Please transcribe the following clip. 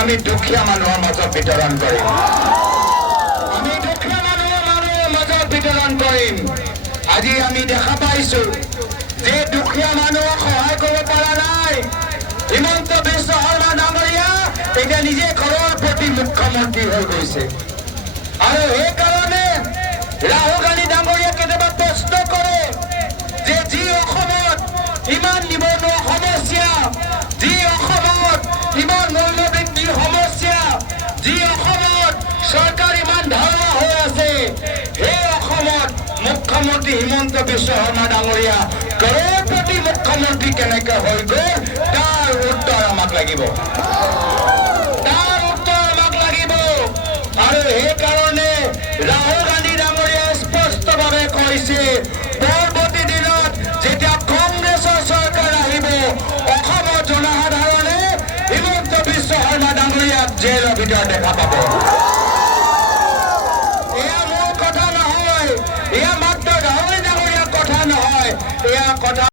আমি দুখীয়া মানুহৰ মাজত বিতৰণ কৰিম। আমি দুখীয়া মানুহৰ মাজত বিতৰণ কৰিম। আজি আমি দেখা পাইছো যে দুখীয়া মানুহক সহায় কৰিব পৰা নাই। হিমন্ত বিশ্ব শৰ্মা ডাঙৰীয়া এতিয়া নিজে ঘৰৰ প্ৰতি মুখ্যমন্ত্ৰী হৈ গৈছে আৰু সেইকাৰণে ৰাহুল গান্ধী ডাঙৰীয়া কেতিয়াবা প্ৰশ্ন কৰে যে যি অসমত ইমান নিবনুৱা সমস্যা, যি অসমত ইমান মূল্য বৃদ্ধিৰ সমস্যা, যি অসমত চৰকাৰ ইমান ধাৰণা হৈ আছে, সেই অসমত মুখ্যমন্ত্ৰী হিমন্ত বিশ্ব শৰ্মা ডাঙৰীয়া কৰৰপতি মুখ্যমন্ত্ৰী কেনেকে হৈ গ'ল তাৰ উত্তৰ আমাক লাগিব। আৰু সেইকাৰণে ৰাহুল গান্ধী ডাঙৰীয়াই স্পষ্টভাৱে কৈছে পৰৱৰ্তী দিনত যেতিয়া কংগ্ৰেছৰ চৰকাৰ আহিব অসমৰ জনসাধাৰণে হিমন্ত বিশ্ব শৰ্মা ডাঙৰীয়াক জেলৰ ভিতৰত দেখা পাব। এয়া মোৰ কথা নহয়, এয়া মাত্ৰ ৰাহুল ডাঙৰীয়াৰ কথা নহয়, এয়া কথা